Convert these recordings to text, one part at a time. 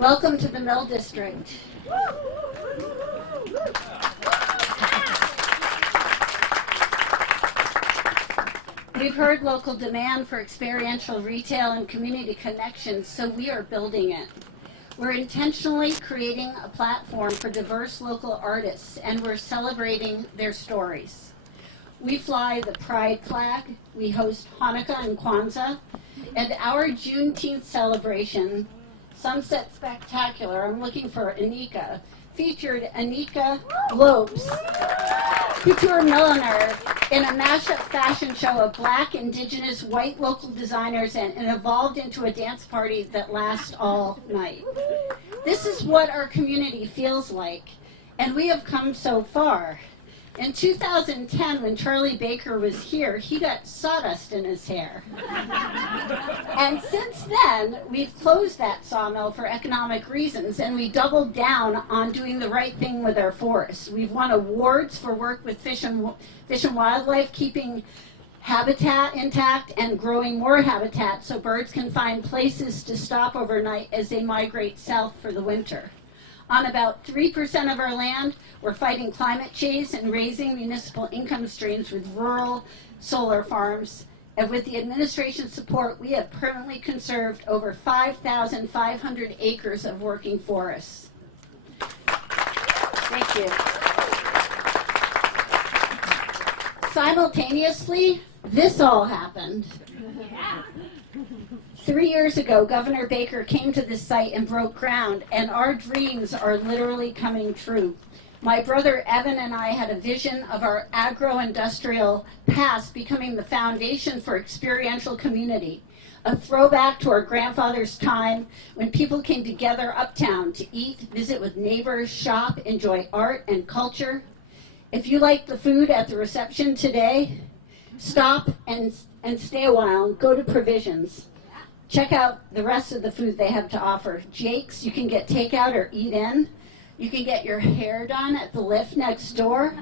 Welcome to the Mill District. We've heard local demand for experiential retail and community connections, so we are building it. We're intentionally creating a platform for diverse local artists, and we're celebrating their stories. We fly the Pride flag, we host Hanukkah and Kwanzaa, and our Juneteenth celebration, Sunset Spectacular, I'm looking for Anika, featured Anika Lopes, couture milliner, in a mashup fashion show of Black, Indigenous, white local designers, and evolved into a dance party that lasts all night. This is what our community feels like, and we have come so far. In 2010, when Charlie Baker was here, he got sawdust in his hair. And since then, we've closed that sawmill for economic reasons, and we doubled down on doing the right thing with our forests. We've won awards for work with fish and wildlife, keeping habitat intact and growing more habitat so birds can find places to stop overnight as they migrate south for the winter. On about 3% of our land, we're fighting climate change and raising municipal income streams with rural solar farms. And with the administration's support, we have permanently conserved over 5,500 acres of working forests. Thank you. Simultaneously, this all happened. 3 years ago, Governor Baker came to this site and broke ground, and our dreams are literally coming true. My brother Evan and I had a vision of our agro-industrial past becoming the foundation for experiential community, a throwback to our grandfather's time when people came together uptown to eat, visit with neighbors, shop, enjoy art and culture. If you like the food at the reception today, stop and stay a while and go to Provisions. Check out the rest of the food they have to offer. Jake's, you can get takeout or eat in. You can get your hair done at the lift next door.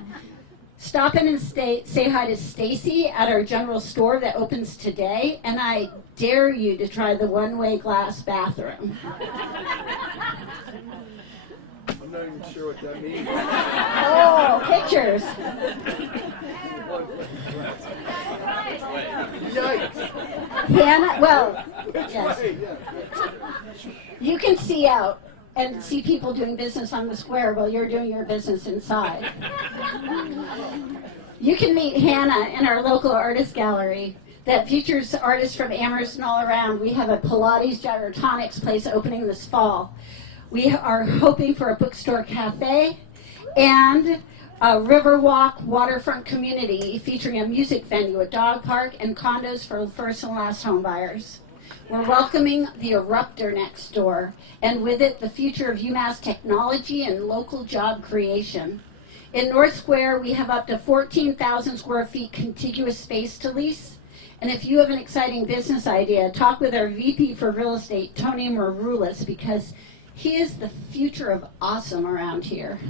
Stop in and say hi to Stacy at our general store that opens today. And I dare you to try the one-way glass bathroom. I'm not even sure what that means. Oh, pictures. Yikes. Hannah, well, yes. Way, yeah. You can see out and see people doing business on the square while you're doing your business inside. You can meet Hannah in our local artist gallery that features artists from Amherst and all around. We have a Pilates gyrotonics place opening this fall. We are hoping for a bookstore cafe and a Riverwalk waterfront community featuring a music venue, a dog park, and condos for first and last home buyers. We're welcoming the Eruptor next door, and with it, the future of UMass technology and local job creation. In North Square, we have up to 14,000 square feet contiguous space to lease. And if you have an exciting business idea, talk with our VP for real estate, Tony Maroulis, because he is the future of awesome around here.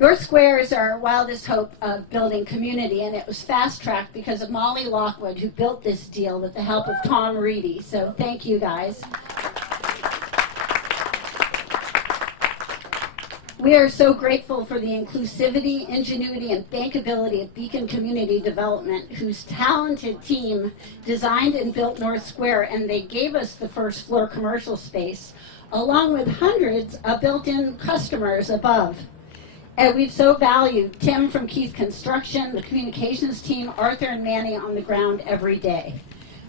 North Square is our wildest hope of building community, and it was fast-tracked because of Molly Lockwood, who built this deal with the help of Tom Reedy. So thank you, guys. We are so grateful for the inclusivity, ingenuity, and bankability of Beacon Community Development, whose talented team designed and built North Square, and they gave us the first floor commercial space, along with hundreds of built-in customers above. And we've so valued Tim from Keith Construction, the communications team, Arthur and Manny on the ground every day.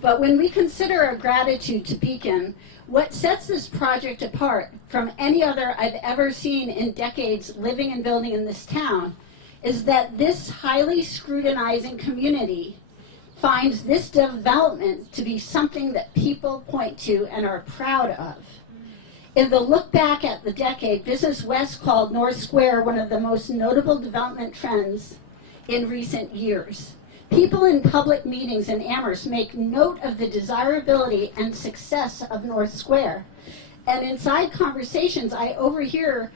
But when we consider our gratitude to Beacon, what sets this project apart from any other I've ever seen in decades living and building in this town is that this highly scrutinizing community finds this development to be something that people point to and are proud of. In the look back at the decade, Business West called North Square one of the most notable development trends in recent years. People in public meetings in Amherst make note of the desirability and success of North Square. And inside conversations, I overhear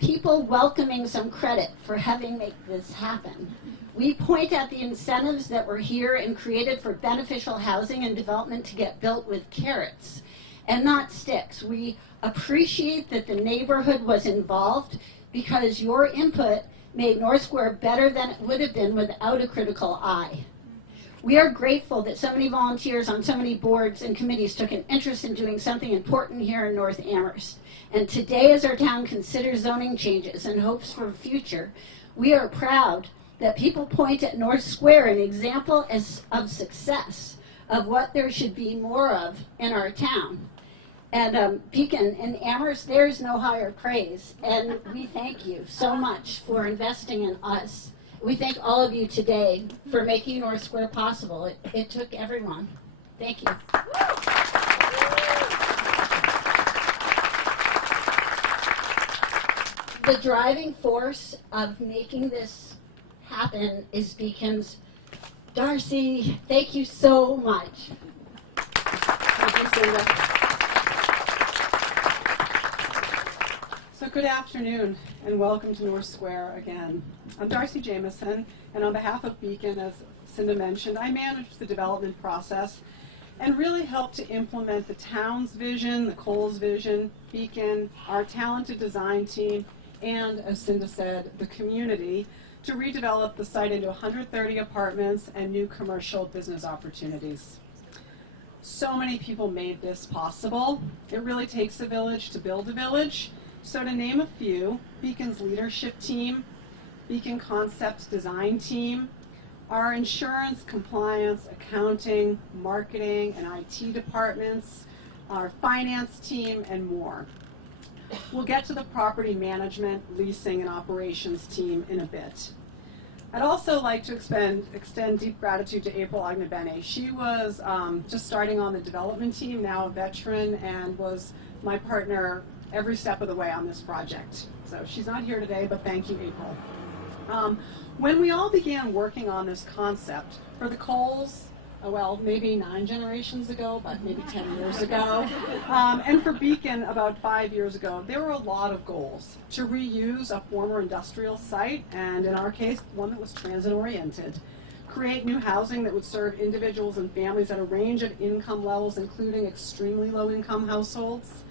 people welcoming some credit for having made this happen. We point at the incentives that were here and created for beneficial housing and development to get built with carrots and not sticks. We appreciate that the neighborhood was involved because your input made North Square better than it would have been without a critical eye. We are grateful that so many volunteers on so many boards and committees took an interest in doing something important here in North Amherst. And today, as our town considers zoning changes and hopes for the future, we are proud that people point at North Square, an example of success, of what there should be more of in our town. And Beacon and Amherst, there's no higher praise. And we thank you so much for investing in us. We thank all of you today for making North Square possible. It took everyone. Thank you. The driving force of making this happen is Beacon's Darcy. Thank you so much. Thank you, Cinda. So good afternoon and welcome to North Square again. I'm Darcy Jameson, and on behalf of Beacon, as Cinda mentioned, I manage the development process and really help to implement the town's vision, the Coles vision, Beacon, our talented design team, and, as Cinda said, the community to redevelop the site into 130 apartments and new commercial business opportunities. So many people made this possible. It really takes a village to build a village. So to name a few, Beacon's leadership team, Beacon Concepts design team, our insurance, compliance, accounting, marketing, and IT departments, our finance team, and more. We'll get to the property management, leasing, and operations team in a bit. I'd also like to extend deep gratitude to April Agnabene. She was just starting on the development team, now a veteran, and was my partner every step of the way on this project. So she's not here today, but thank you, April. When we all began working on this concept for the Coles, well, maybe 9 generations ago, but maybe 10 years ago, and for Beacon about 5 years ago, there were a lot of goals to reuse a former industrial site, and in our case, one that was transit-oriented, create new housing that would serve individuals and families at a range of income levels, including extremely low-income households,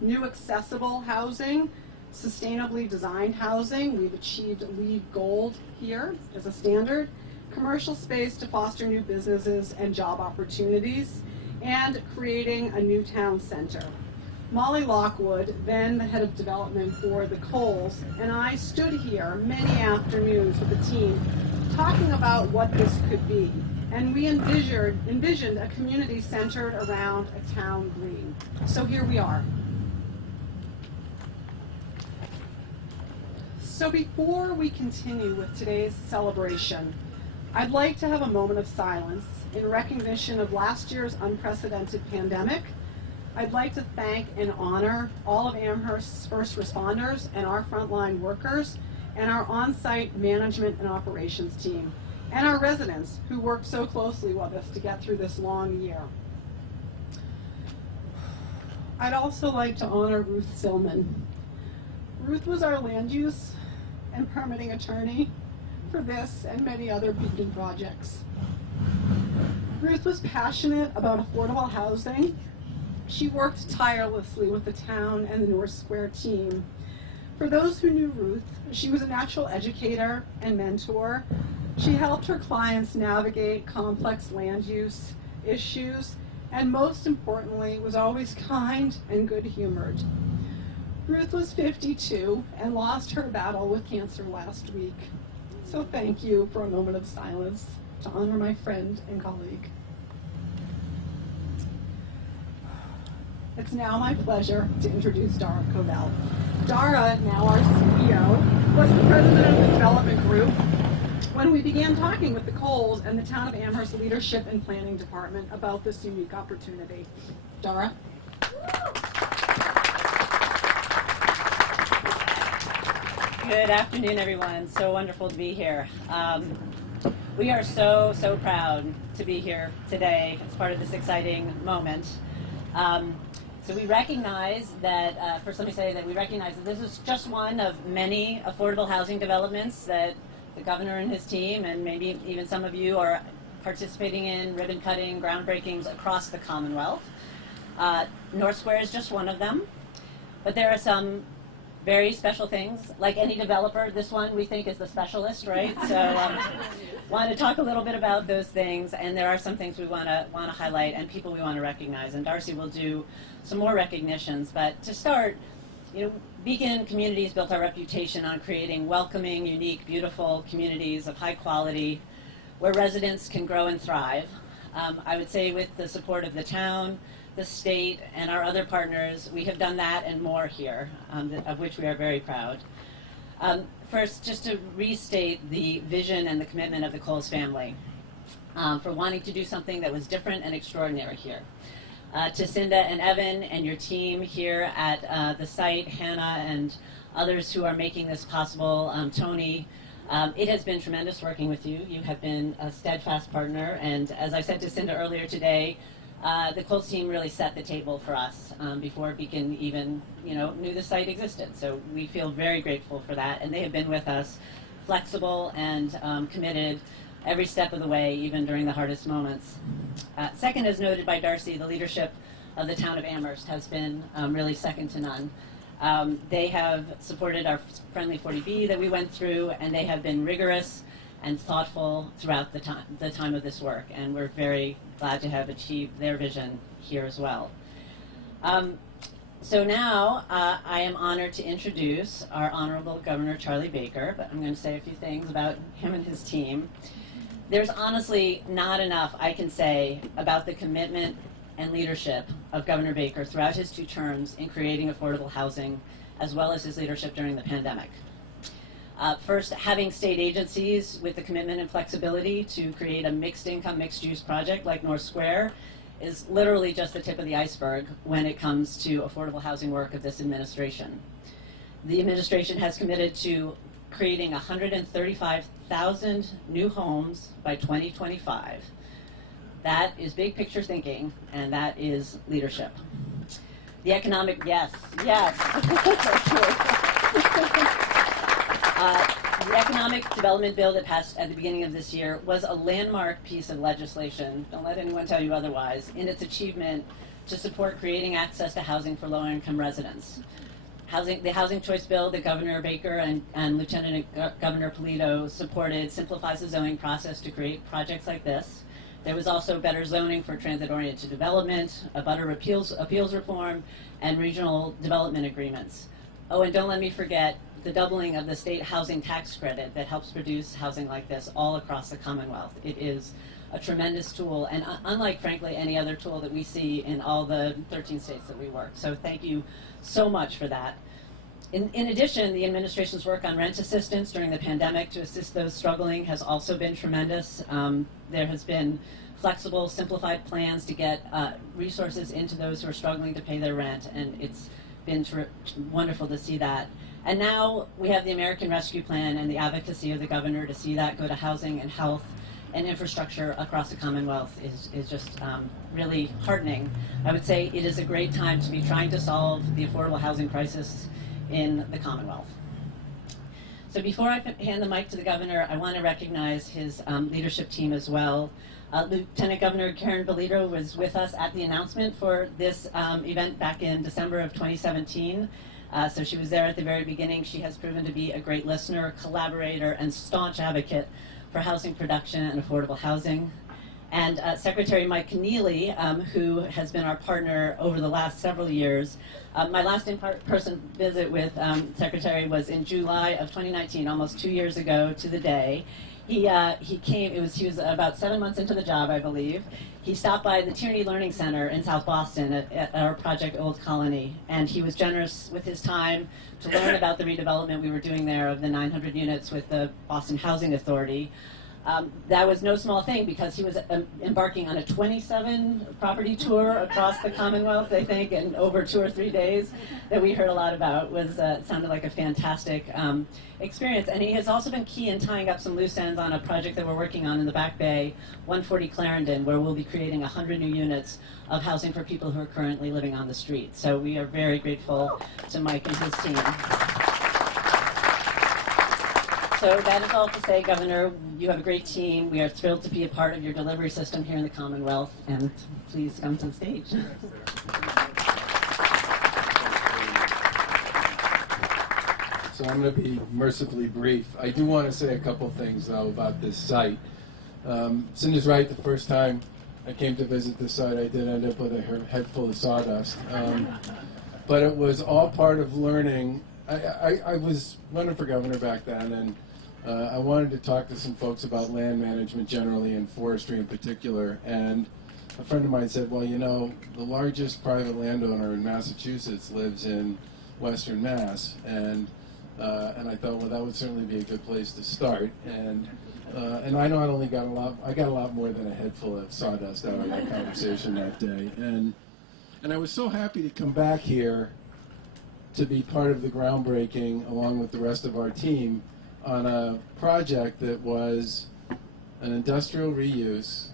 new accessible housing, sustainably designed housing. We've achieved LEED Gold here as a standard. Commercial space to foster new businesses and job opportunities, and creating a new town center. Molly Lockwood, then the head of development for the Coles, and I stood here many afternoons with the team talking about what this could be. And we envisioned a community centered around a town green. So here we are. So before we continue with today's celebration, I'd like to have a moment of silence in recognition of last year's unprecedented pandemic. I'd like to thank and honor all of Amherst's first responders and our frontline workers and our on-site management and operations team, and our residents who worked so closely with us to get through this long year. I'd also like to honor Ruth Silman. Ruth was our land use and permitting attorney for this and many other Beacon projects. Ruth was passionate about affordable housing. She worked tirelessly with the town and the North Square team. For those who knew Ruth, she was a natural educator and mentor. She helped her clients navigate complex land use issues, and most importantly, was always kind and good-humored. Ruth was 52 and lost her battle with cancer last week. So thank you for a moment of silence to honor my friend and colleague. It's now my pleasure to introduce Dara Covell. Dara, now our CEO, was the president of the development group when we began talking with the Coles and the Town of Amherst Leadership and Planning Department about this unique opportunity. Dara? Good afternoon, everyone. So wonderful to be here. We are so proud to be here today as part of this exciting moment. So we recognize that, first let me say that we recognize that this is just one of many affordable housing developments that the governor and his team, and maybe even some of you, are participating in, ribbon cutting, groundbreakings across the Commonwealth. North Square is just one of them, but there are some very special things. Like any developer, this one we think is the specialist, right? So want to talk a little bit about those things, and there are some things we want to highlight and people we want to recognize, and Darcy will do some more recognitions. But to start, Beacon Communities built our reputation on creating welcoming, unique, beautiful communities of high quality where residents can grow and thrive. I would say with the support of the town, the state, and our other partners, we have done that and more here, of which we are very proud. First, just to restate the vision and the commitment of the Coles family for wanting to do something that was different and extraordinary here. To Cinda and Evan and your team here at the site, Hannah and others who are making this possible, Tony, it has been tremendous working with you. You have been a steadfast partner, and as I said to Cinda earlier today, the Coles team really set the table for us before Beacon even, knew the site existed. So we feel very grateful for that, and they have been with us, flexible and committed every step of the way, even during the hardest moments. Second, as noted by Darcy, the leadership of the town of Amherst has been really second to none. They have supported our friendly 40B that we went through, and they have been rigorous and thoughtful throughout the time of this work, and we're very glad to have achieved their vision here as well. So now I am honored to introduce our Honorable Governor Charlie Baker, but I'm going to say a few things about him and his team. There's honestly not enough I can say about the commitment and leadership of Governor Baker throughout his 2 terms in creating affordable housing, as well as his leadership during the pandemic. First, having state agencies with the commitment and flexibility to create a mixed income, mixed use project like North Square is literally just the tip of the iceberg when it comes to affordable housing work of this administration. The administration has committed to creating 135,000 new homes by 2025. That is big picture thinking, and that is leadership. The economic, yes. The economic development bill that passed at the beginning of this year was a landmark piece of legislation, don't let anyone tell you otherwise, in its achievement to support creating access to housing for low-income residents. The Housing Choice Bill that Governor Baker and Lieutenant Governor Polito supported simplifies the zoning process to create projects like this. There was also better zoning for transit-oriented development, abutter appeals reform, and regional development agreements. Oh, and don't let me forget the doubling of the state housing tax credit that helps produce housing like this all across the Commonwealth. It is a tremendous tool, and unlike, frankly, any other tool that we see in all the 13 states that we work. So thank you so much for that. In addition, the administration's work on rent assistance during the pandemic to assist those struggling has also been tremendous. There has been flexible, simplified plans to get resources into those who are struggling to pay their rent, and it's been wonderful to see that. And now we have the American Rescue Plan and the advocacy of the governor to see that go to housing and health and infrastructure across the Commonwealth is just really heartening. I would say it is a great time to be trying to solve the affordable housing crisis in the Commonwealth. So before I hand the mic to the governor, I want to recognize his leadership team as well. Lieutenant Governor Karen Bolito was with us at the announcement for this event back in December of 2017. So she was there at the very beginning. She has proven to be a great listener, collaborator, and staunch advocate for housing production and affordable housing. And Secretary Mike Keneally, who has been our partner over the last several years. My last in-person visit with Secretary was in July of 2019, almost 2 years ago to the day. He came, he was about 7 months into the job, I believe. He stopped by the Tierney Learning Center in South Boston at our project Old Colony, and he was generous with his time to learn about the redevelopment we were doing there of the 900 units with the Boston Housing Authority. That was no small thing because he was embarking on a 27 property tour across the Commonwealth, I think, in over 2 or 3 days that we heard a lot about. Was sounded like a fantastic experience. And he has also been key in tying up some loose ends on a project that we're working on in the Back Bay, 140 Clarendon, where we'll be creating 100 new units of housing for people who are currently living on the street. So we are very grateful to Mike and his team. So that is all to say, Governor, you have a great team. We are thrilled to be a part of your delivery system here in the Commonwealth, and please come to the stage. So I'm going to be mercifully brief. I do want to say a couple things, though, about this site. Cinda's right. The first time I came to visit this site, I did end up with a head full of sawdust. But it was all part of learning. I was running for governor back then, and I wanted to talk to some folks about land management generally and forestry in particular. And a friend of mine said, well, you know, the largest private landowner in Massachusetts lives in Western Mass. And I thought, well, that would certainly be a good place to start. And I not only got I got a lot more than a head full of sawdust out of that conversation that day. And I was so happy to come back here to be part of the groundbreaking along with the rest of our team on a project that was an industrial reuse,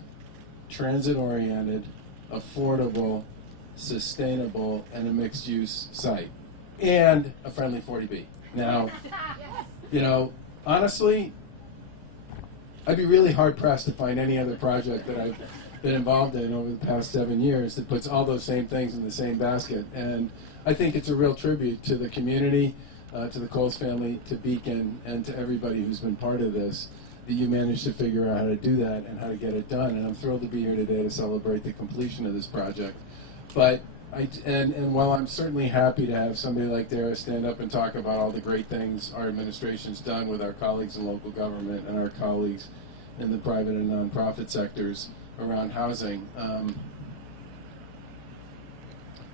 transit-oriented, affordable, sustainable, and a mixed-use site, and a friendly 40B. Now, you know, honestly, I'd be really hard-pressed to find any other project that I've been involved in over the past 7 years that puts all those same things in the same basket. And I think it's a real tribute to the community, to the Coles family, to Beacon, and to everybody who's been part of this, that you managed to figure out how to do that and how to get it done. And I'm thrilled to be here today to celebrate the completion of this project. But and while I'm certainly happy to have somebody like Dara stand up and talk about all the great things our administration's done with our colleagues in local government and our colleagues in the private and nonprofit sectors around housing,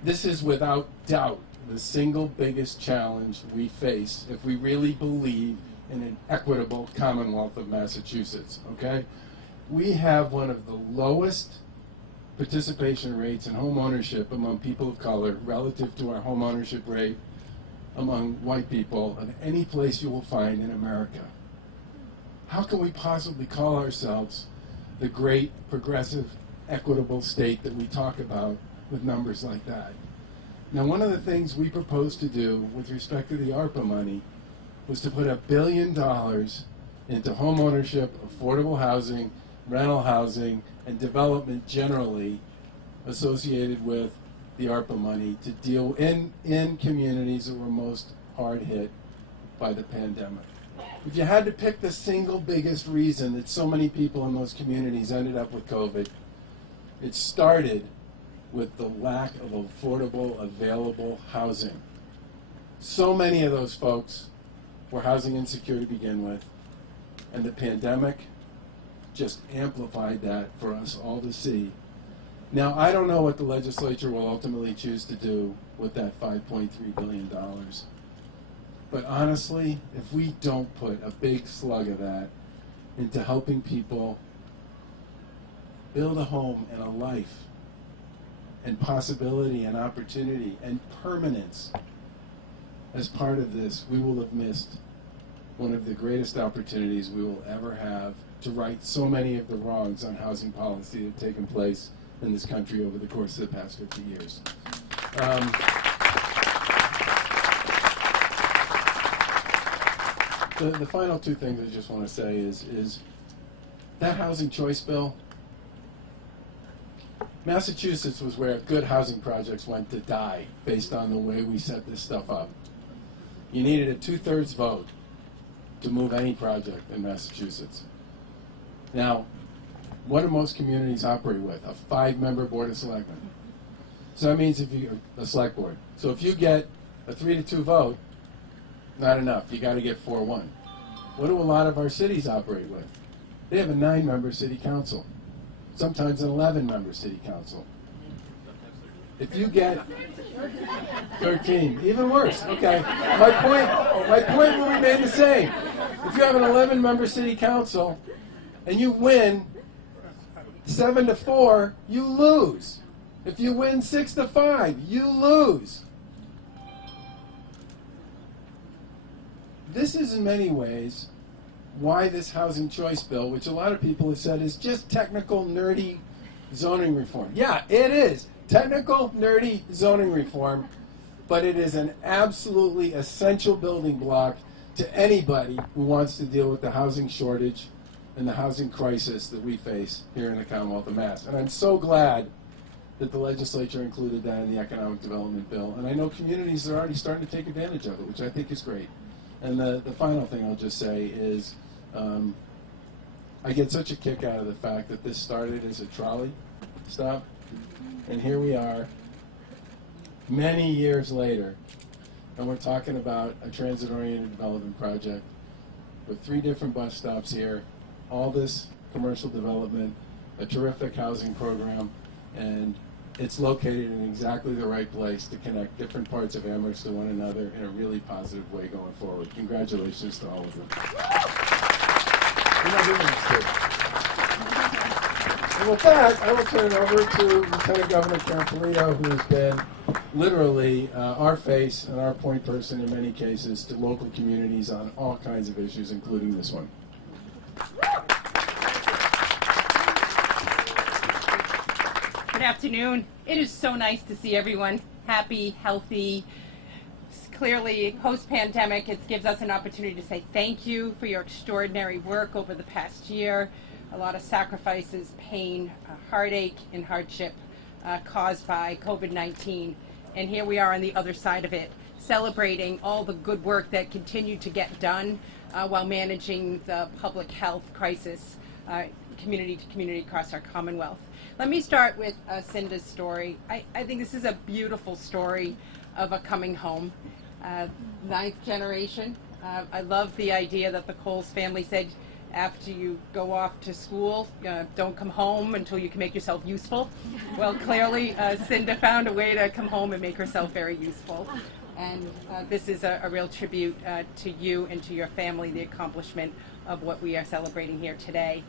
this is without doubt the single biggest challenge we face if we really believe in an equitable Commonwealth of Massachusetts, okay? We have one of the lowest participation rates in home ownership among people of color relative to our home ownership rate among white people of any place you will find in America. How can we possibly call ourselves the great, progressive, equitable state that we talk about with numbers like that? Now, one of the things we proposed to do with respect to the ARPA money was to put $1 billion into home ownership, affordable housing, rental housing, and development generally associated with the ARPA money to deal in communities that were most hard hit by the pandemic. If you had to pick the single biggest reason that so many people in those communities ended up with COVID, it started with the lack of affordable, available housing. So many of those folks were housing insecure to begin with, and the pandemic just amplified that for us all to see. Now, I don't know what the legislature will ultimately choose to do with that $5.3 billion. But honestly, if we don't put a big slug of that into helping people build a home and a life and possibility and opportunity and permanence as part of this, we will have missed one of the greatest opportunities we will ever have to right so many of the wrongs on housing policy that have taken place in this country over the course of the past 50 years. The final two things I just want to say is that housing choice bill, Massachusetts was where good housing projects went to die based on the way we set this stuff up. You needed a 2/3 vote to move any project in Massachusetts. Now, what do most communities operate with? A 5-member board of selectmen. So that means a select board. So if you get a 3-2 vote, not enough. You got to get 4-1. What do a lot of our cities operate with? They have a 9-member city council, sometimes an 11-member city council. If you get 13, even worse. Okay, my point will remain the same. If you have an 11-member city council and you win 7-4, you lose. If you win 6-5, you lose. This is in many ways why this housing choice bill, which a lot of people have said is just technical, nerdy zoning reform. Yeah, it is. Technical, nerdy zoning reform, but it is an absolutely essential building block to anybody who wants to deal with the housing shortage and the housing crisis that we face here in the Commonwealth of Mass. And I'm so glad that the legislature included that in the economic development bill. And I know communities are already starting to take advantage of it, which I think is great. And the final thing I'll just say is I get such a kick out of the fact that this started as a trolley stop, and here we are many years later, and we're talking about a transit-oriented development project with 3 different bus stops here, all this commercial development, a terrific housing program, and it's located in exactly the right place to connect different parts of Amherst to one another in a really positive way going forward. Congratulations to all of them. We're not doing this too. And with that, I will turn it over to Lieutenant Governor Karen Polito, who has been literally our face and our point person in many cases to local communities on all kinds of issues, including this one. Good afternoon. It is so nice to see everyone happy, healthy. Clearly, post-pandemic, it gives us an opportunity to say thank you for your extraordinary work over the past year. A lot of sacrifices, pain, heartache, and hardship caused by COVID-19. And here we are on the other side of it, celebrating all the good work that continued to get done while managing the public health crisis community to community across our Commonwealth. Let me start with Cinda's story. I think this is a beautiful story of a coming home. 9th generation. I love the idea that the Coles family said after you go off to school, don't come home until you can make yourself useful. Well, clearly Cinda found a way to come home and make herself very useful. And this is a real tribute to you and to your family, the accomplishment of what we are celebrating here today.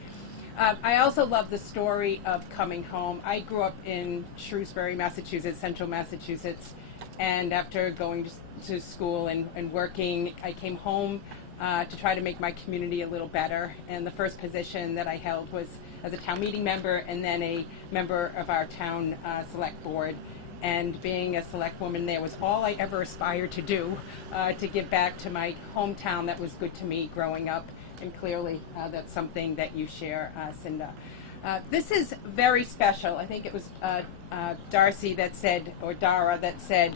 I also love the story of coming home. I grew up in Shrewsbury, Massachusetts, central Massachusetts, and after going to school and working, I came home to try to make my community a little better. And the first position that I held was as a town meeting member and then a member of our town select board. And being a select woman there was all I ever aspired to do, to give back to my hometown that was good to me growing up. And clearly that's something that you share, Cinda. This is very special. I think it was Darcy that said, or Dara that said,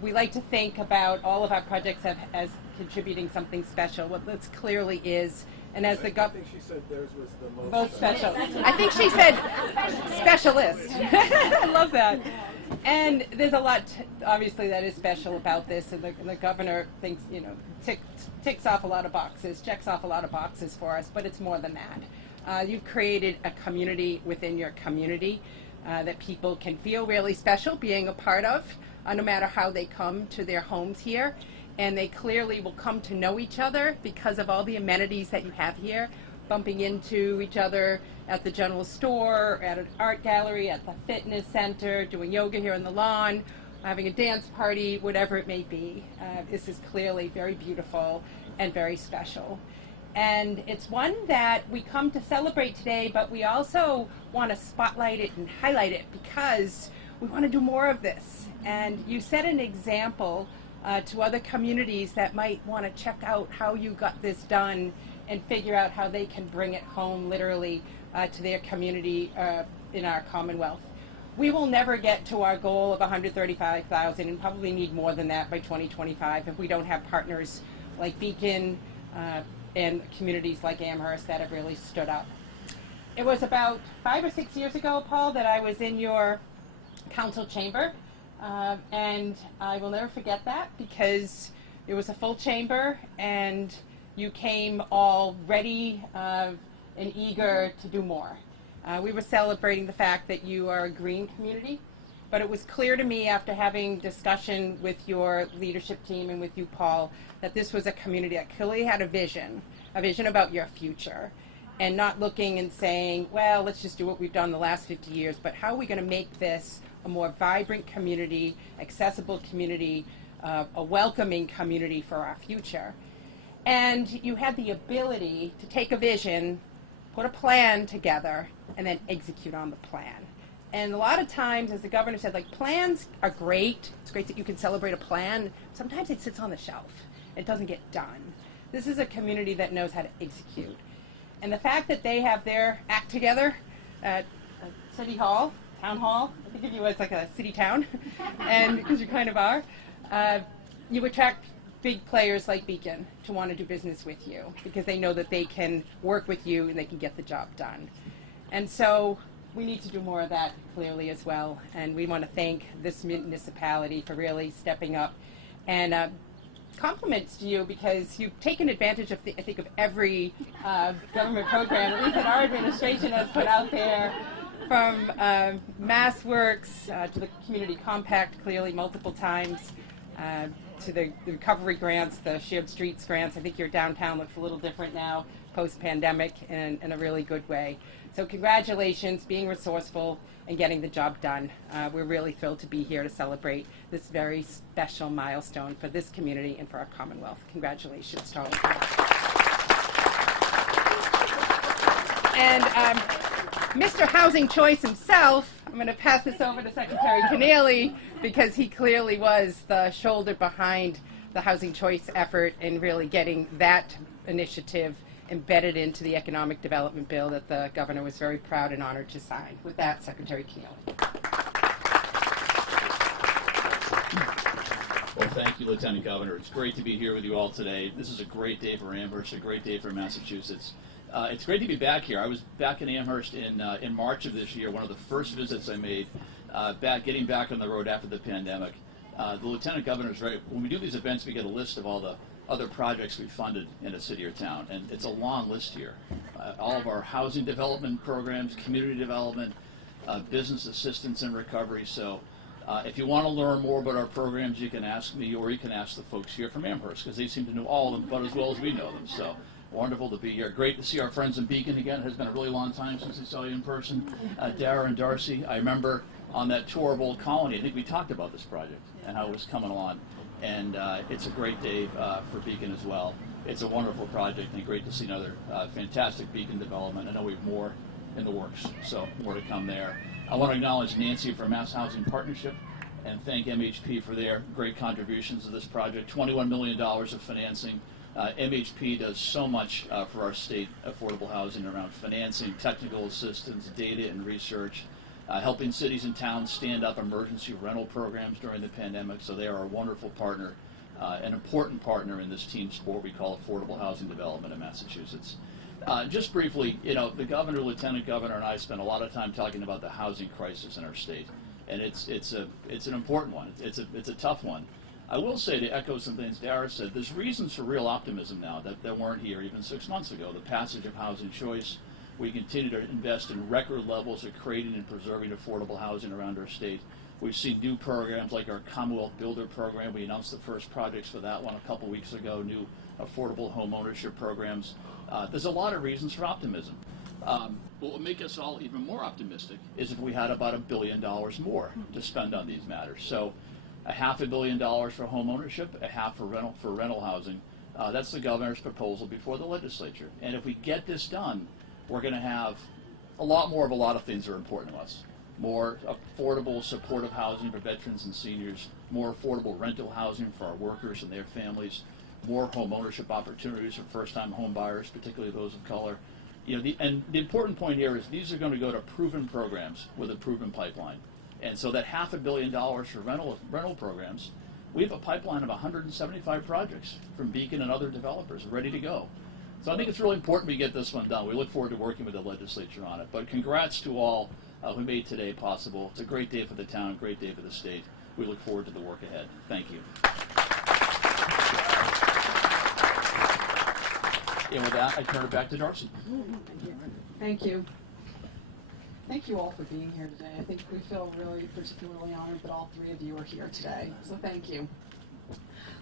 we like to think about all of our projects as contributing something special. What this clearly is, and as the I think she said theirs was the most special. I think she said specialist. I love that. And there's a lot, obviously, that is special about this, and the governor thinks, ticks off a lot of boxes, checks off a lot of boxes for us, but it's more than that. You've created a community within your community that people can feel really special being a part of, no matter how they come to their homes here. And they clearly will come to know each other because of all the amenities that you have here, bumping into each other at the general store, at an art gallery, at the fitness center, doing yoga here on the lawn, having a dance party, whatever it may be. This is clearly very beautiful and very special. And it's one that we come to celebrate today, but we also want to spotlight it and highlight it because we want to do more of this. And you set an example to other communities that might want to check out how you got this done and figure out how they can bring it home literally to their community in our Commonwealth. We will never get to our goal of 135,000 and probably need more than that by 2025 if we don't have partners like Beacon and communities like Amherst that have really stood up. It was about 5 or 6 years ago, Paul, that I was in your council chamber, and I will never forget that because it was a full chamber and you came all ready and eager to do more. We were celebrating the fact that you are a green community, but it was clear to me after having discussion with your leadership team and with you, Paul, that this was a community that clearly had a vision about your future. and not looking and saying, well, let's just do what we've done the last 50 years, but how are we going to make this a more vibrant community, accessible community, a welcoming community for our future. And you had the ability to take a vision, put a plan together, and then execute on the plan. And a lot of times, as the governor said, like, plans are great. It's great that you can celebrate a plan. Sometimes it sits on the shelf. It doesn't get done. This is a community that knows how to execute. And the fact that they have their act together at City Hall, Town Hall, I think of you as like a city town, and because you kind of are, you attract big players like Beacon to want to do business with you because they know that they can work with you and they can get the job done. And so we need to do more of that clearly as well. And we want to thank this municipality for really stepping up. And compliments to you because you've taken advantage of, I think, of every government program, at least that our administration has put out there, from MassWorks to the Community Compact, clearly multiple times, to the recovery grants, the shared streets grants. I think your downtown looks a little different now, post-pandemic, in a really good way. So congratulations, being resourceful and getting the job done. We're really thrilled to be here to celebrate this very special milestone for this community and for our Commonwealth. Congratulations to all of you. And Mr. Housing Choice himself, I'm going to pass this over to Secretary Keneally because he clearly was the shoulder behind the Housing Choice effort and really getting that initiative embedded into the economic development bill that the governor was very proud and honored to sign. With that, Secretary Keneally. Well, thank you, Lieutenant Governor. It's great to be here with you all today. This is a great day for Amherst, a great day for Massachusetts. It's great to be back here. I was back in Amherst in March of this year, one of the first visits I made, getting back on the road after the pandemic. The Lieutenant Governor's right. When we do these events, we get a list of all the other projects we funded in a city or town, and it's a long list here. All of our housing development programs, community development, business assistance and recovery. So if you want to learn more about our programs, you can ask me or you can ask the folks here from Amherst because they seem to know all of them but as well as we know them. So wonderful to be here. Great to see our friends in Beacon again. It has been a really long time since I saw you in person. Dara and Darcy, I remember on that tour of Old Colony, I think we talked about this project and how it was coming along. And it's a great day for Beacon as well. It's a wonderful project and great to see another fantastic Beacon development. I know we have more in the works, so more to come there. I want to acknowledge Nancy from Mass Housing Partnership and thank MHP for their great contributions to this project. $21 million of financing. MHP does so much for our state affordable housing around financing, technical assistance, data and research, helping cities and towns stand up emergency rental programs during the pandemic. So they are a wonderful partner, an important partner in this team sport we call affordable housing development in Massachusetts. Just briefly, you know, the governor, lieutenant governor, and I spent a lot of time talking about the housing crisis in our state, and it's an important one. It's a tough one. I will say, to echo some things Dara said, there's reasons for real optimism now that weren't here even 6 months ago. The passage of Housing Choice. We continue to invest in record levels of creating and preserving affordable housing around our state. We've seen new programs like our Commonwealth Builder program. We announced the first projects for that one a couple weeks ago, new affordable home ownership programs. There's a lot of reasons for optimism. What would make us all even more optimistic is if we had about $1 billion more to spend on these matters. So $500 million for home ownership, $500 million for rental housing. That's the governor's proposal before the legislature. And if we get this done, we're going to have a lot more of a lot of things that are important to us. More affordable, supportive housing for veterans and seniors, more affordable rental housing for our workers and their families, more home ownership opportunities for first-time home buyers, particularly those of color. You know, the important point here is these are going to go to proven programs with a proven pipeline. And so that $500 million for rental programs, we have a pipeline of 175 projects from Beacon and other developers ready to go. So I think it's really important we get this one done. We look forward to working with the legislature on it. But congrats to all who made today possible. It's a great day for the town, great day for the state. We look forward to the work ahead. Thank you. And with that, I turn it back to Darcy. Thank you. Thank you all for being here today. I think we feel really particularly honored that all three of you are here today. So thank you.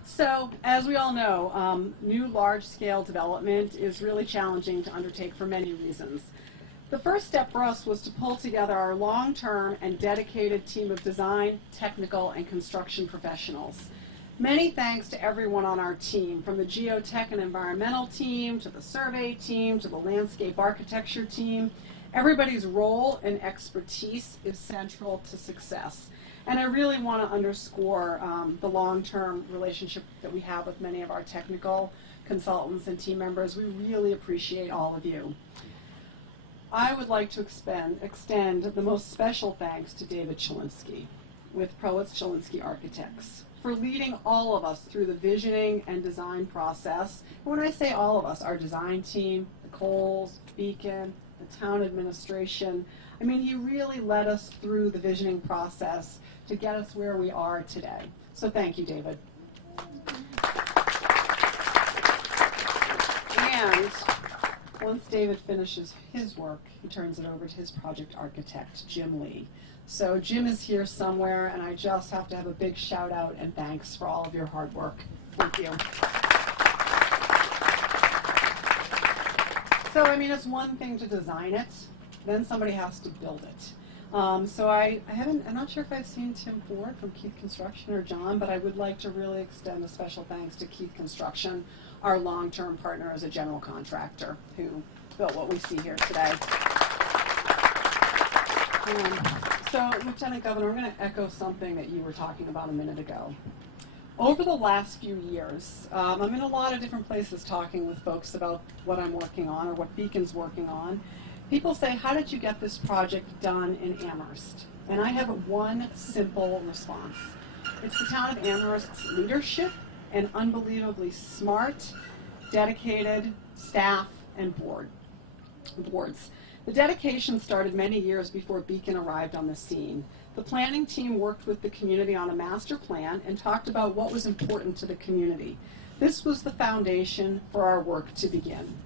So, as we all know, new large-scale development is really challenging to undertake for many reasons. The first step for us was to pull together our long-term and dedicated team of design, technical, and construction professionals. Many thanks to everyone on our team, from the geotech and environmental team, to the survey team, to the landscape architecture team. Everybody's role and expertise is central to success. And I really want to underscore the long-term relationship that we have with many of our technical consultants and team members. We really appreciate all of you. I would like to extend the most special thanks to David Chelinski with Prowitz Chelinski Architects for leading all of us through the visioning and design process. And when I say all of us, our design team, the Coles, Beacon, the town administration, I mean, he really led us through the visioning process to get us where we are today. So thank you, David. And once David finishes his work, he turns it over to his project architect, Jim Lee. So Jim is here somewhere, and I just have to have a big shout out and thanks for all of your hard work. Thank you. So, I mean, it's one thing to design it, then somebody has to build it. So I'm not sure if I've seen Tim Ford from Keith Construction or John, but I would like to really extend a special thanks to Keith Construction, our long-term partner as a general contractor who built what we see here today. So, Lieutenant Governor, I'm going to echo something that you were talking about a minute ago. Over the last few years, I'm in a lot of different places talking with folks about what I'm working on or what Beacon's working on. People say, how did you get this project done in Amherst? And I have one simple response. It's the town of Amherst's leadership and unbelievably smart, dedicated staff and boards. The dedication started many years before Beacon arrived on the scene. The planning team worked with the community on a master plan and talked about what was important to the community. This was the foundation for our work to begin.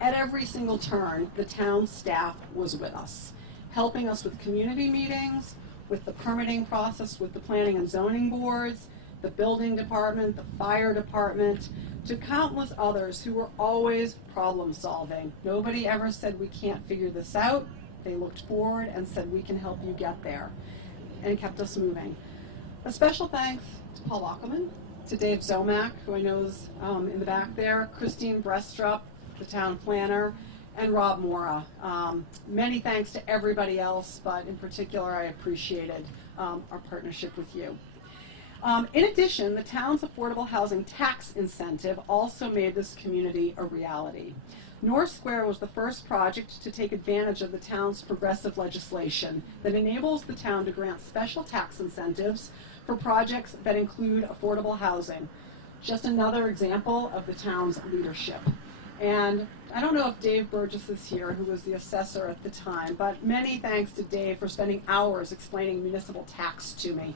At every single turn, the town staff was with us, helping us with community meetings, with the permitting process, with the planning and zoning boards, the building department, the fire department, to countless others who were always problem solving. Nobody ever said we can't figure this out. They looked forward and said we can help you get there, and kept us moving. A special thanks to Paul Ackerman, to Dave Zomack, who I know is in the back there, Christine Brestrup, the town planner, and Rob Mora. Many thanks to everybody else, but in particular I appreciated our partnership with you. In addition, the town's affordable housing tax incentive also made this community a reality. North Square was the first project to take advantage of the town's progressive legislation that enables the town to grant special tax incentives for projects that include affordable housing. Just another example of the town's leadership. And I don't know if Dave Burgess is here, who was the assessor at the time, but many thanks to Dave for spending hours explaining municipal tax to me.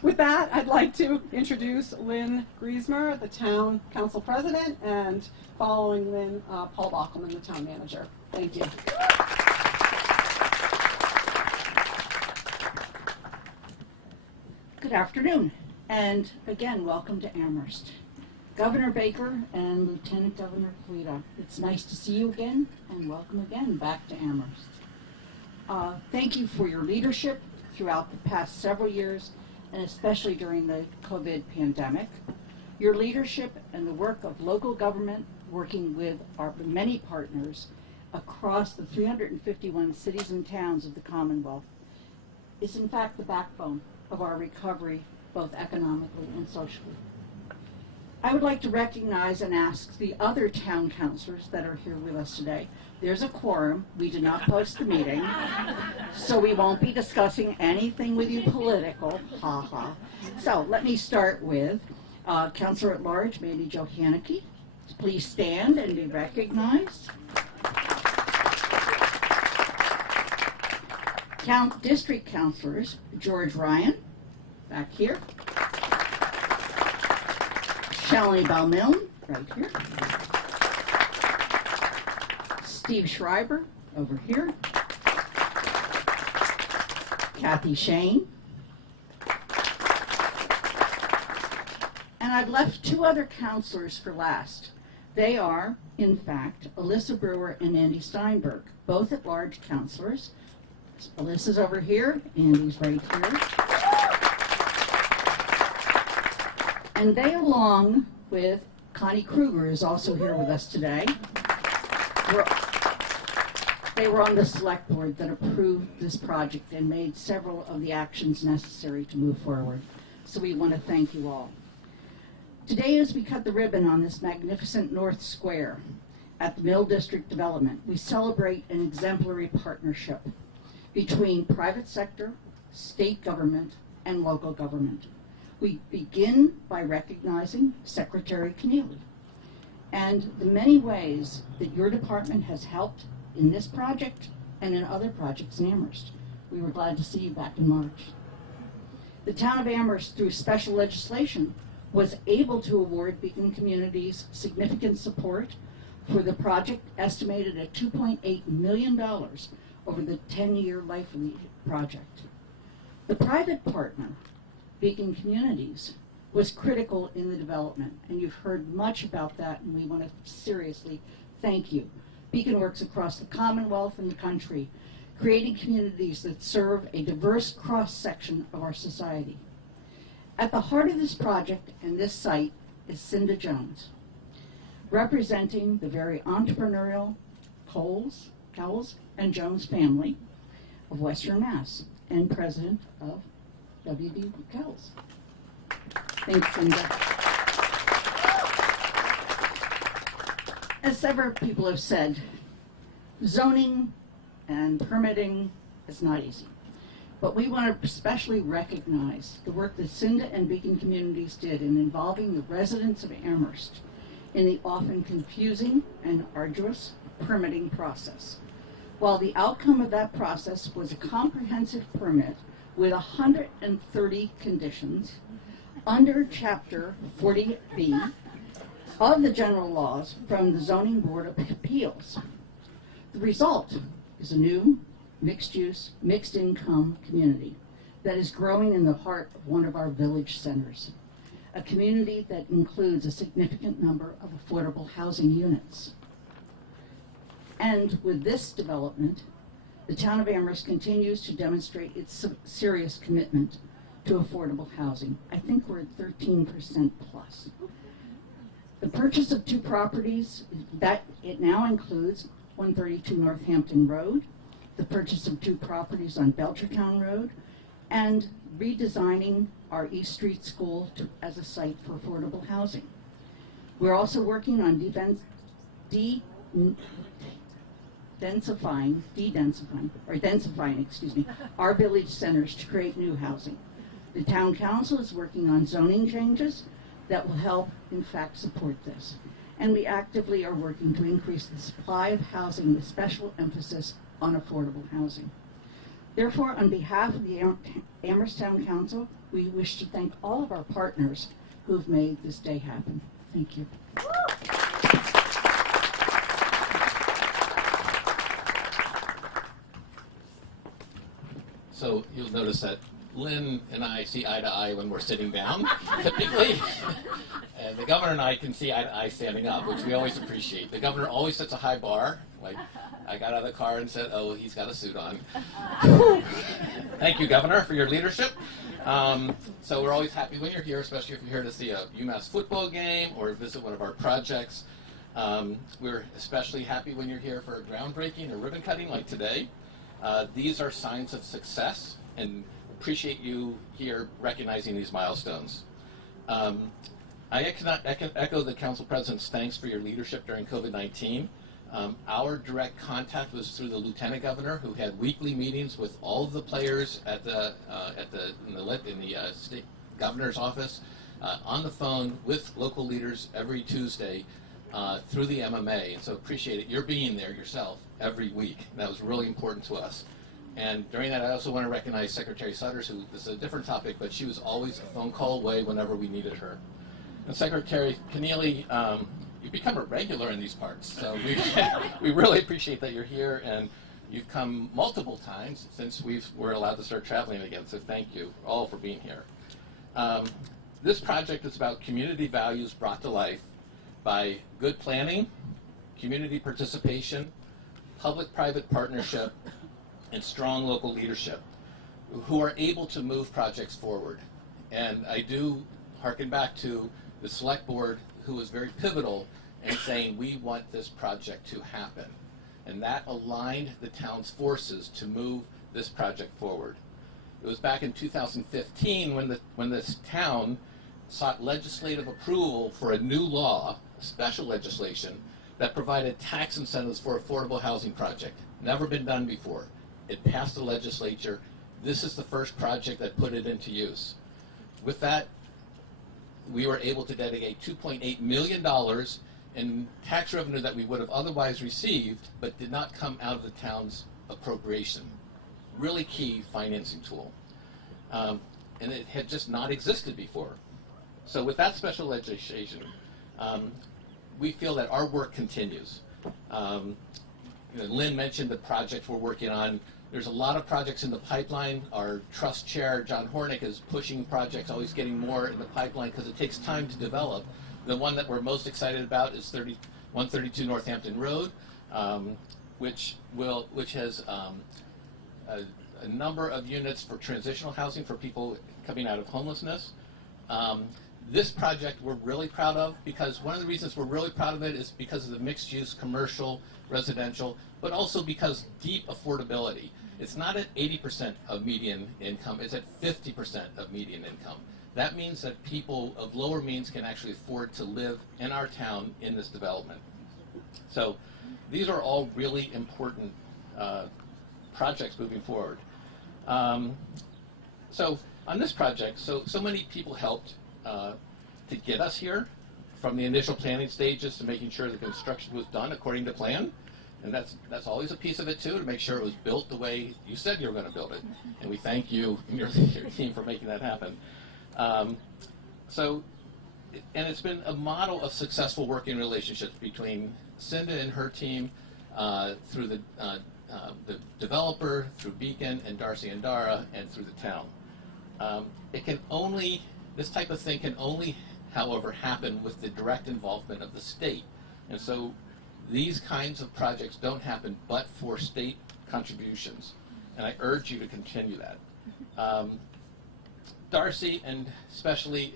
With that, I'd like to introduce Lynn Griesmer, the town council president, and following Lynn, Paul Bockelman, the town manager. Thank you. Good afternoon, and again, welcome to Amherst. Governor Baker and Lieutenant Governor Polito, it's nice to see you again, and welcome again back to Amherst. Thank you for your leadership throughout the past several years, and especially during the COVID pandemic. Your leadership and the work of local government, working with our many partners across the 351 cities and towns of the Commonwealth, is in fact the backbone of our recovery, both economically and socially. I would like to recognize and ask the other town councilors that are here with us today. There's a quorum. We did not post the meeting, so we won't be discussing anything with you political. Ha ha. So let me start with Councilor at Large, Mandy Jo Haneke. Please stand and be recognized. District Councilors, George Ryan, back here. Shalini Balmilne, right here. Steve Schreiber, over here. Kathy Shane. And I've left two other counselors for last. They are, in fact, Alyssa Brewer and Andy Steinberg, both at-large counselors. Alyssa's over here, Andy's right here. And they, along with Connie Kruger, is also here with us today. They were on the select board that approved this project and made several of the actions necessary to move forward. So we want to thank you all. Today, as we cut the ribbon on this magnificent North Square at the Mill District Development, we celebrate an exemplary partnership between private sector, state government, and local government. We begin by recognizing Secretary Keneally and the many ways that your department has helped in this project and in other projects in Amherst. We were glad to see you back in March. The town of Amherst, through special legislation, was able to award Beacon Communities significant support for the project, estimated at $2.8 million over the 10-year life of the project. The private partner, Beacon Communities, was critical in the development, and you've heard much about that, and we want to seriously thank you. Beacon works across the Commonwealth and the country, creating communities that serve a diverse cross-section of our society. At the heart of this project and this site is Cinda Jones, representing the very entrepreneurial Cowles and Jones family of Western Mass, and president of wwlp. Thanks, Cinda. As several people have said, zoning and permitting is not easy. But we want to especially recognize the work that Cinda and Beacon Communities did in involving the residents of Amherst in the often confusing and arduous permitting process. While the outcome of that process was a comprehensive permit with 130 conditions under Chapter 40B of the general laws from the Zoning Board of Appeals. The result is a new mixed-use, mixed-income community that is growing in the heart of one of our village centers, a community that includes a significant number of affordable housing units. And with this development, the town of Amherst continues to demonstrate its serious commitment to affordable housing. I think we're at 13% plus. The purchase of two properties, that it now includes 132 Northampton Road, the purchase of two properties on Belchertown Road, and redesigning our East Street School as a site for affordable housing. We're also working on densifying our village centers to create new housing. The town council is working on zoning changes that will help, in fact, support this. And we actively are working to increase the supply of housing with special emphasis on affordable housing. Therefore, on behalf of the Amherst Town Council, we wish to thank all of our partners who have made this day happen. Thank you. So you'll notice that Lynn and I see eye to eye when we're sitting down, typically. And the governor and I can see eye to eye standing up, which we always appreciate. The governor always sets a high bar. Like, I got out of the car and said, oh, he's got a suit on. Thank you, Governor, for your leadership. So we're always happy when you're here, especially if you're here to see a UMass football game or visit one of our projects. We're especially happy when you're here for a groundbreaking or ribbon cutting like today. These are signs of success, and appreciate you here recognizing these milestones. I can echo the Council President's thanks for your leadership during COVID-19. Our direct contact was through the Lieutenant Governor, who had weekly meetings with all of the players in the state governor's office, on the phone with local leaders every Tuesday through the MMA. And so appreciate it. You're being there yourself every week. That was really important to us. And during that, I also want to recognize Secretary Sutters, who, this is a different topic, but she was always a phone call away whenever we needed her. And Secretary Keneally, you've become a regular in these parts, so we really appreciate that you're here, and you've come multiple times since we're allowed to start traveling again, so thank you all for being here. This project is about community values brought to life by good planning, community participation, public-private partnership, and strong local leadership who are able to move projects forward. And I do harken back to the select board, who was very pivotal in saying we want this project to happen. And that aligned the town's forces to move this project forward. It was back in 2015 when this town sought legislative approval for a new law, special legislation, that provided tax incentives for affordable housing project. Never been done before. It passed the legislature. This is the first project that put it into use. With that, we were able to dedicate $2.8 million in tax revenue that we would have otherwise received, but did not come out of the town's appropriation. Really key financing tool. And it had just not existed before. So with that special legislation, we feel that our work continues. Lynn mentioned the project we're working on. There's a lot of projects in the pipeline. Our trust chair, John Hornick, is pushing projects, always getting more in the pipeline because it takes time to develop. The one that we're most excited about is 132 Northampton Road, which has a number of units for transitional housing for people coming out of homelessness. This project we're really proud of because one of the reasons we're really proud of it is because of the mixed use, commercial, residential, but also because deep affordability. It's not at 80% of median income, it's at 50% of median income. That means that people of lower means can actually afford to live in our town in this development. So these are all really important projects moving forward. So on this project, so many people helped to get us here, from the initial planning stages to making sure the construction was done according to plan. And that's always a piece of it too, to make sure it was built the way you said you were going to build it. And we thank you and your team for making that happen. And it's been a model of successful working relationships between Cinda and her team, through the developer, through Beacon and Darcy and Dara, and through the town. This type of thing can only, however, happen with the direct involvement of the state. And so these kinds of projects don't happen but for state contributions. And I urge you to continue that. Darcy, and especially,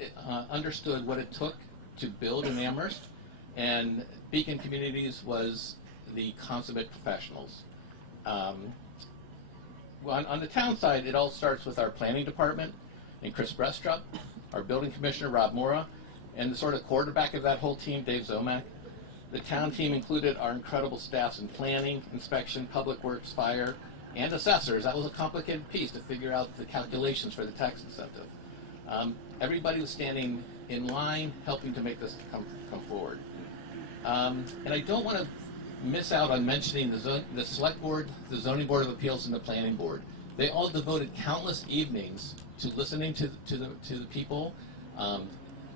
understood what it took to build in Amherst, and Beacon Communities was the consummate professionals. On the town side, it all starts with our planning department and Chris Brestrup, our building commissioner, Rob Mora, and the sort of quarterback of that whole team, Dave Zomack. The town team included our incredible staffs in planning, inspection, public works, fire, and assessors. That was a complicated piece to figure out the calculations for the tax incentive. Everybody was standing in line, helping to make this come forward. And I don't want to miss out on mentioning the select board, the zoning board of appeals, and the planning board. They all devoted countless evenings to listening to the people,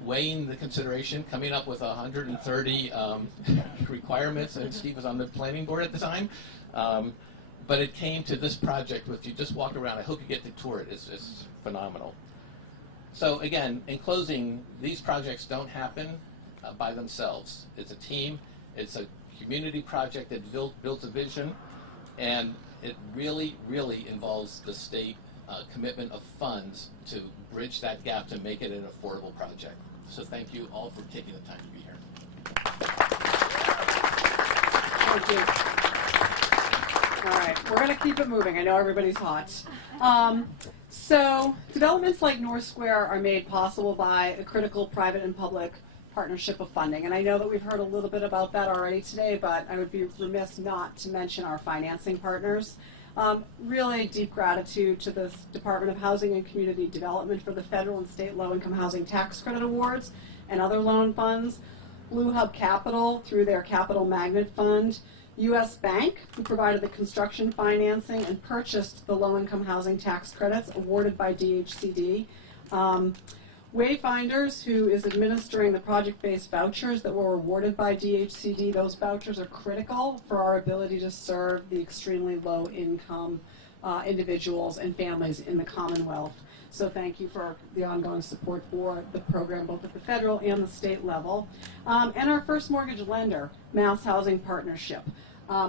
weighing the consideration, coming up with 130 requirements, and Steve was on the planning board at the time. But it came to this project, if you just walk around, I hope you get to tour it, it's phenomenal. So again, in closing, these projects don't happen by themselves. It's a team, it's a community project that builds a vision, and it really, really involves the state commitment of funds to bridge that gap to make it an affordable project. So thank you all for taking the time to be here. Thank you. All right, we're going to keep it moving. I know everybody's hot. So developments like North Square are made possible by a critical private and public partnership of funding. And I know that we've heard a little bit about that already today, but I would be remiss not to mention our financing partners. Really deep gratitude to the Department of Housing and Community Development for the federal and state low-income housing tax credit awards and other loan funds, Blue Hub Capital through their Capital Magnet Fund, U.S. Bank, who provided the construction financing and purchased the low-income housing tax credits awarded by DHCD, Wayfinders, who is administering the project-based vouchers that were awarded by DHCD. Those vouchers are critical for our ability to serve the extremely low-income individuals and families in the Commonwealth. So thank you for the ongoing support for the program, both at the federal and the state level. And our first mortgage lender, Mass Housing Partnership.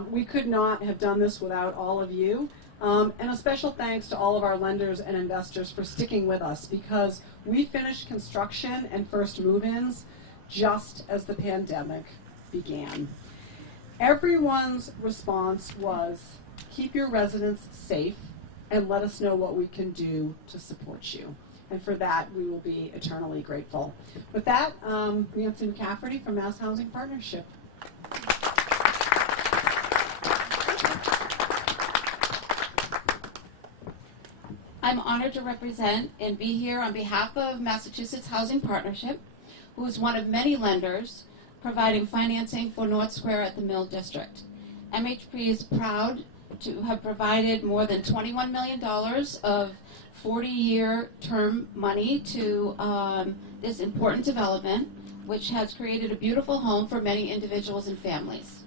We could not have done this without all of you. And a special thanks to all of our lenders and investors for sticking with us, because we finished construction and first move-ins just as the pandemic began. Everyone's response was, keep your residents safe and let us know what we can do to support you. And for that, we will be eternally grateful. With that, Nancy McCafferty from Mass Housing Partnership. I'm honored to represent and be here on behalf of Massachusetts Housing Partnership, who is one of many lenders providing financing for North Square at the Mill District. MHP is proud to have provided more than $21 million of 40-year term money to this important development, which has created a beautiful home for many individuals and families.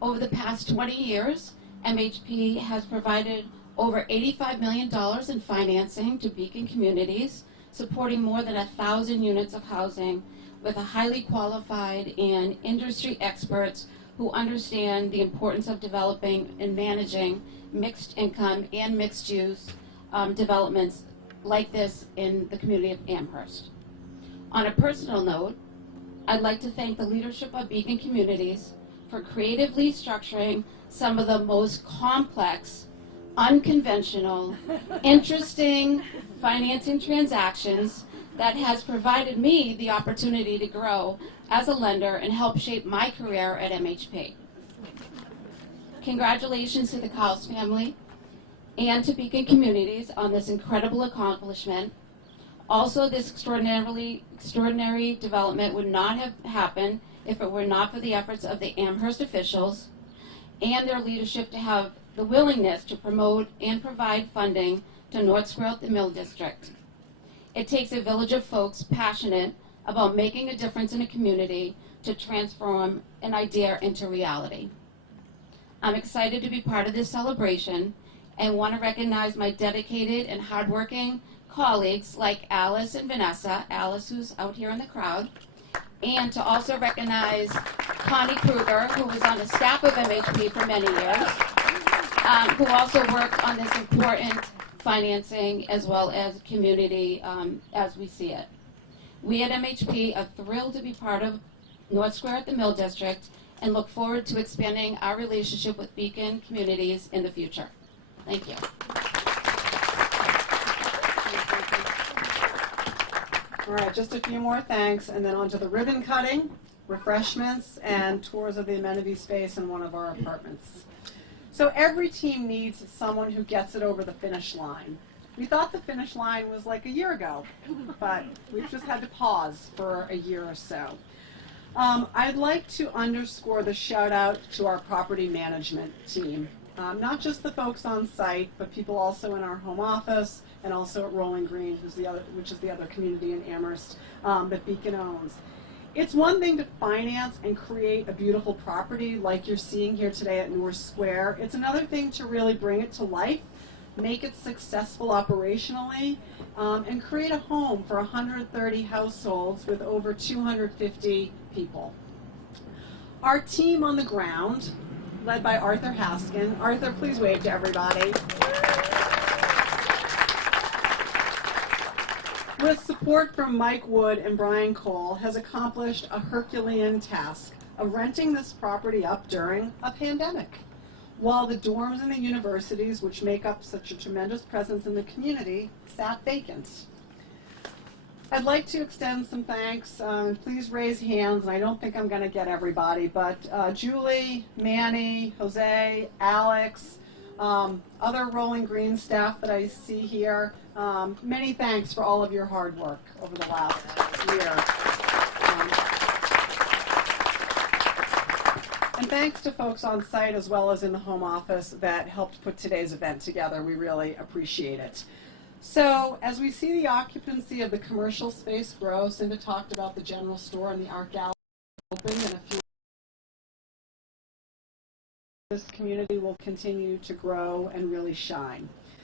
Over the past 20 years, MHP has provided over $85 million in financing to Beacon communities, supporting more than 1,000 units of housing with a highly qualified and industry experts who understand the importance of developing and managing mixed income and mixed use developments like this in the community of Amherst. On a personal note, I'd like to thank the leadership of Beacon Communities for creatively structuring some of the most complex, unconventional, interesting financing transactions that has provided me the opportunity to grow as a lender and help shape my career at MHP. Congratulations to the Cowles family and to Beacon Communities on this incredible accomplishment. Also, this extraordinary development would not have happened if it were not for the efforts of the Amherst officials and their leadership to have the willingness to promote and provide funding to North Square at the Mill District. It takes a village of folks passionate about making a difference in a community to transform an idea into reality. I'm excited to be part of this celebration and want to recognize my dedicated and hardworking colleagues like Alice and Vanessa, Alice who's out here in the crowd, and to also recognize Connie Kruger, who was on the staff of MHP for many years, who also worked on this important financing as well as community as we see it. We at MHP are thrilled to be part of North Square at the Mill District and look forward to expanding our relationship with Beacon Communities in the future. Thank you. All right, just a few more thanks, and then on to the ribbon cutting, refreshments, and tours of the amenity space in one of our apartments. So every team needs someone who gets it over the finish line. We thought the finish line was like a year ago, but we've just had to pause for a year or so. I'd like to underscore the shout out to our property management team. Not just the folks on site, but people also in our home office and also at Rolling Green, which is the other community in Amherst that Beacon owns. It's one thing to finance and create a beautiful property like you're seeing here today at North Square. It's another thing to really bring it to life, make it successful operationally, and create a home for 130 households with over 250 people. Our team on the ground, led by Arthur Haskin. Arthur, please wave to everybody. With support from Mike Wood and Brian Cole, has accomplished a Herculean task of renting this property up during a pandemic, while the dorms and the universities, which make up such a tremendous presence in the community, sat vacant. I'd like to extend some thanks. Please raise hands, and I don't think I'm going to get everybody, but Julie, Manny, Jose, Alex, other Rolling Green staff that I see here, many thanks for all of your hard work over the last year. And thanks to folks on site as well as in the home office that helped put today's event together. We really appreciate it. So as we see the occupancy of the commercial space grow, Cinda talked about the general store and the art gallery open in a few this community will continue to grow and really shine.